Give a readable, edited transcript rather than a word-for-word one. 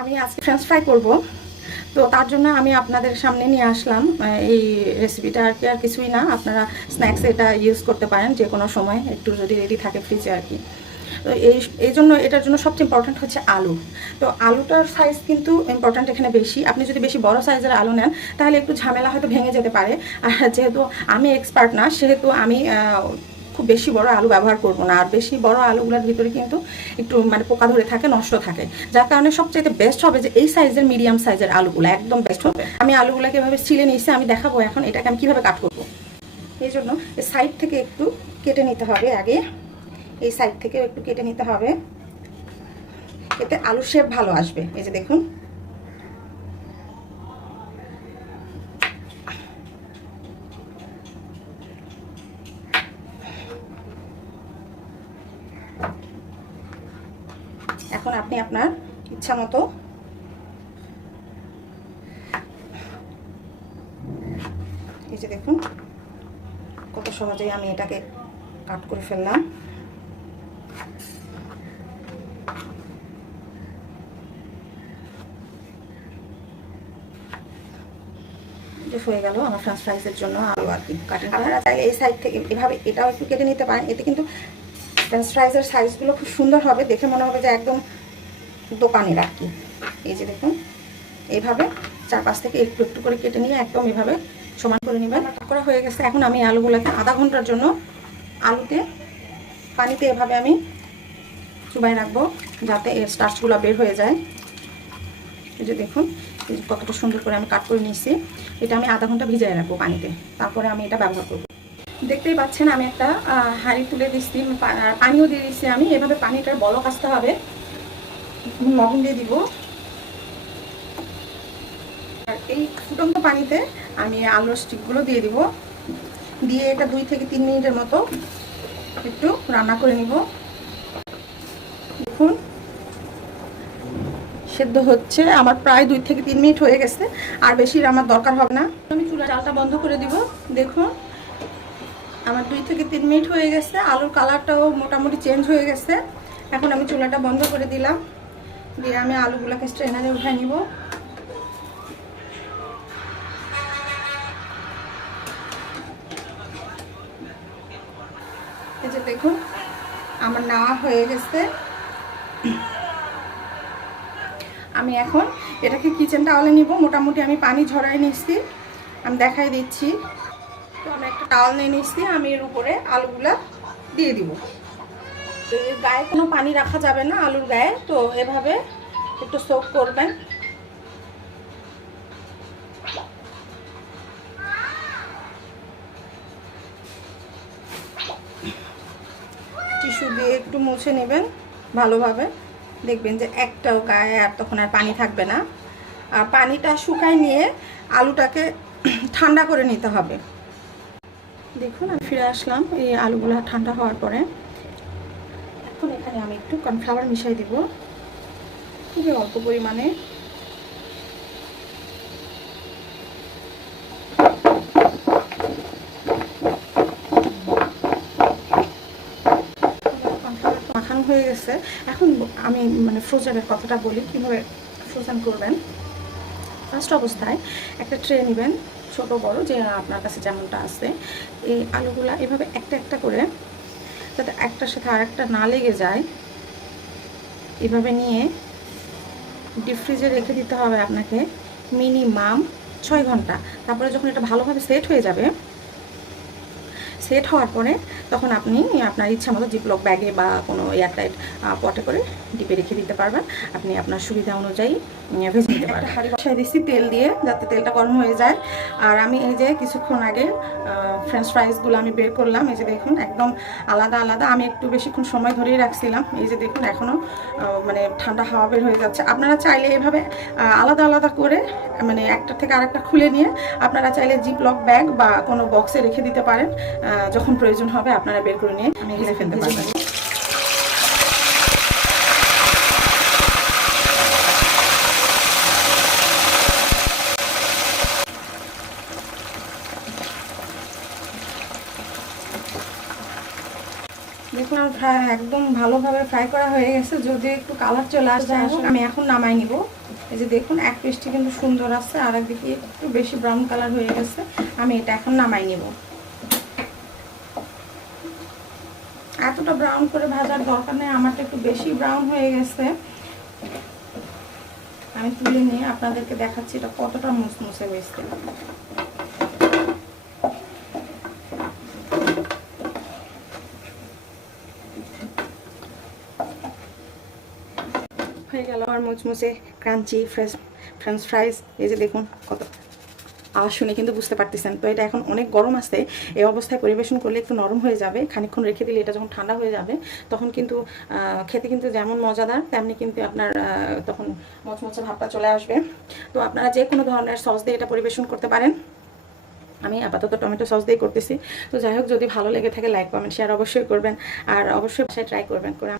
আমি আজকে French fry করব, তো তার জন্য আমি আপনাদের সামনে নিয়ে আসলাম এই রেসিপিটা। আর কি আর কিছুই না, আপনারা স্ন্যাক্সে এটা ইউজ করতে পারেন যে কোনো সময়, একটু যদি রেডি থাকে ফ্রিজে আর কি। তো এই জন্য এটার জন্য সবচেয়ে ইম্পর্ট্যান্ট হচ্ছে আলু। তো আলুটার সাইজ কিন্তু ইম্পর্ট্যান্ট এখানে বেশি। আপনি যদি বেশি বড় সাইজের আলু নেন তাহলে একটু ঝামেলা হয়তো ভেঙে যেতে পারে। আর যেহেতু আমি এক্সপার্ট না, সেহেতু আমি খুব বেশি বড় আলু ব্যবহার করব না। আর বেশি বড় আলুগুলোর ভিতরে কিন্তু একটু মানে পোকা ধরে থাকে, নষ্ট থাকে, যার কারণে সবচাইতে বেস্ট হবে যে এই সাইজের মিডিয়াম সাইজের আলুগুলো একদম বেস্ট হবে। আমি আলুগুলোকে এভাবে ছিলে নিয়েছি, আমি দেখাবো এখন এটাকে আমি কীভাবে কাট করবো। এই জন্য এই সাইড থেকে একটু কেটে নিতে হবে আগে, এই সাইড থেকে একটু কেটে নিতে হবে, এতে আলুর শেপ ভালো আসবে। এই যে দেখুন, এখন আপনি আপনার ইচ্ছা মতো এই যে দেখুন কত সহজেই আমি এটাকে কাট করে ফেললাম। হয়ে গেল আমার ফ্রেঞ্চ ফ্রাইসের জন্য আলু আর কি কাটিং। আপনারা চাইলে এই সাইড থেকে এভাবে এটাও একটু কেটে নিতে পারেন, এতে কিন্তু ফ্রেঞ্চ ফ্রাইসের সাইজগুলো খুব সুন্দর হবে, দেখে মনে হবে যে একদম দোকানের আর কি। এই যে দেখুন এইভাবে চারপাশ থেকে একটু একটু করে কেটে নিয়ে একদম এভাবে সমান করে নেবেন। কাট করা হয়ে গেছে। এখন আমি আলুগুলোকে আধা ঘন্টার জন্য পানিতে এভাবে আমি চুবাই রাখবো, যাতে এর স্টার্চগুলো বের হয়ে যায়। এই যে দেখুন কতটা সুন্দর করে আমি কাট করে নিয়েছি। এটা আমি আধা ঘন্টা ভিজিয়ে রাখবো পানিতে, তারপরে আমি এটা ব্যবহার করব। দেখতেই পাচ্ছেন আমি একটা হাঁড়ি তুলে দিচ্ছি, পানিও দিয়ে দিচ্ছি। আমি এভাবে পানিটার বলক আসতে হবে, লবণ দিয়ে দিব। আর এই ফুটন্ত পানিতে আমি আলুর স্টিকগুলো দিয়ে দিব, দিয়ে এটা 2 থেকে 3 মিনিটের মতো একটু রান্না করে নিব। দেখুন সেদ্ধ হচ্ছে আমার, প্রায় 2 থেকে 3 মিনিট হয়ে গেছে, আর বেশি আমার দরকার হবে না। আমি চুলার চালটা বন্ধ করে দিব। দেখুন আমার 2 থেকে 3 মিনিট হয়ে গেছে, আলুর কালারটাও মোটামুটি চেঞ্জ হয়ে গেছে। এখন আমি চুলাটা বন্ধ করে দিলাম, দিয়ে আমি আলুগুলোকে স্ট্রেনারে উঠাই নিব। এই যে দেখুন আমার নেওয়া হয়ে গেছে। আমি এখন এটাকে কিচেন টাওয়ালে নিব। মোটামুটি আমি পানি ঝরাই নিচ্ছি, আমি দেখাই দিচ্ছি। তো আমি একটা টাওয়াল নিয়ে নিচ্ছি, আমি এর উপরে আলুগুলা দিয়ে দিব। এর গায়ে কোনো পানি রাখা যাবে না আলুর গায়ে, তো এভাবে একটু সোক করবেন। টিস্যু দিয়ে একটু মুছে নেবেন ভালোভাবে, দেখবেন যে একটাও গায়ে আর তখন আর পানি থাকবে না। আর পানিটা শুকায় নিয়ে আলুটাকে ঠান্ডা করে নিতে হবে। দেখুন আমি ফিরে আসলাম এই আলুগুলো ঠান্ডা হওয়ার পরে। এখন এখানে আমি একটু কর্নফ্লাওয়ার মিশাই দিব, খুবই অল্প পরিমাণে। মাখানো হয়ে গেছে। এখন আমি মানে ফ্রোজেনের কথাটা বলি, কীভাবে ফ্রোজেন করবেন। ফার্স্ট অবস্থায় একটা ট্রে নেবেন, ছোট বড় যে আপনার কাছে যেমনটা আছে। এই আলুগুলা এভাবে একটা একটা করে, যাতে একটার সাথে আরেকটা না লেগে যায়, এভাবে নিয়ে ডিপ ফ্রিজে রেখে দিতে হবে আপনাকে মিনিমাম 6 ঘন্টা। তারপরে যখন এটা ভালোভাবে সেট হয়ে যাবে, সেট হওয়ার পরে তখন আপনি আপনার ইচ্ছা মতো জিপলক ব্যাগে বা কোনো এয়ারটাইট পটে করে ডিপে রেখে দিতে পারবেন। আপনি আপনার সুবিধা অনুযায়ী ভেজে নিতে পারবেন। হাঁড়ি বসাই দিচ্ছি তেল দিয়ে, যাতে তেলটা গরম হয়ে যায়। আর আমি এই যে কিছুক্ষণ আগে ফ্রেঞ্চ ফ্রাইসগুলো আমি বের করলাম। এই যে দেখুন একদম আলাদা আলাদা, আমি একটু বেশিক্ষণ সময় ধরেই রাখছিলাম। এই যে দেখুন এখনও মানে ঠান্ডা হাওয়া বের হয়ে যাচ্ছে। আপনারা চাইলে এভাবে আলাদা আলাদা করে মানে একটা থেকে আরেকটা খুলে নিয়ে আপনারা চাইলে জিপলক ব্যাগ বা কোনো বক্সে রেখে দিতে পারেন। যখন প্রয়োজন হবে আপনারা বের করে নিয়ে ভেজে ফেলতে পারবেন। দেখুন একদম ভালোভাবে ফ্রাই করা হয়ে গেছে। যদি একটু কালার চলে আসে আমি এখন নামাই নিব। এই যে দেখুন এক পিসটি কিন্তু সুন্দর আছে, আর একদিকে একটু বেশি ব্রাউন কালার হয়ে গেছে। আমি এটা এখন নামাই নেব। এতটা ব্রাউন করে ভাজার দরকার নেই, আমারটা একটু বেশি ব্রাউন হয়ে গেছে। আমি তুলে নিয়ে আপনাদেরকে দেখাচ্ছি এটা কতটা মুসমুসে হয়েছে। হয়ে গেল আর মুচমুচে ক্রাঞ্চি ফ্রেঞ্চ ফ্রাইজ। এই যে দেখুন কত আওয়াজ শুনে কিন্তু বুঝতে পারতেছেন। তো এটা এখন অনেক গরম আছে, এই অবস্থায় পরিবেশন করলে একটু নরম হয়ে যাবে। খানিকক্ষণ রেখে দিলে এটা যখন ঠান্ডা হয়ে যাবে তখন কিন্তু খেতে কিন্তু যেমন মজাদার তেমনি কিন্তু আপনার তখন মচমচে ভাবটা চলে আসবে। তো আপনারা যে কোনো ধরনের সস দিয়ে এটা পরিবেশন করতে পারেন। আমি আপাতত টমেটো সস দিয়ে করতেছি। তো যাই হোক, যদি ভালো লেগে থাকে লাইক কমেন্ট শেয়ার অবশ্যই করবেন, আর অবশ্যই বাসায় ট্রাই করবেন করে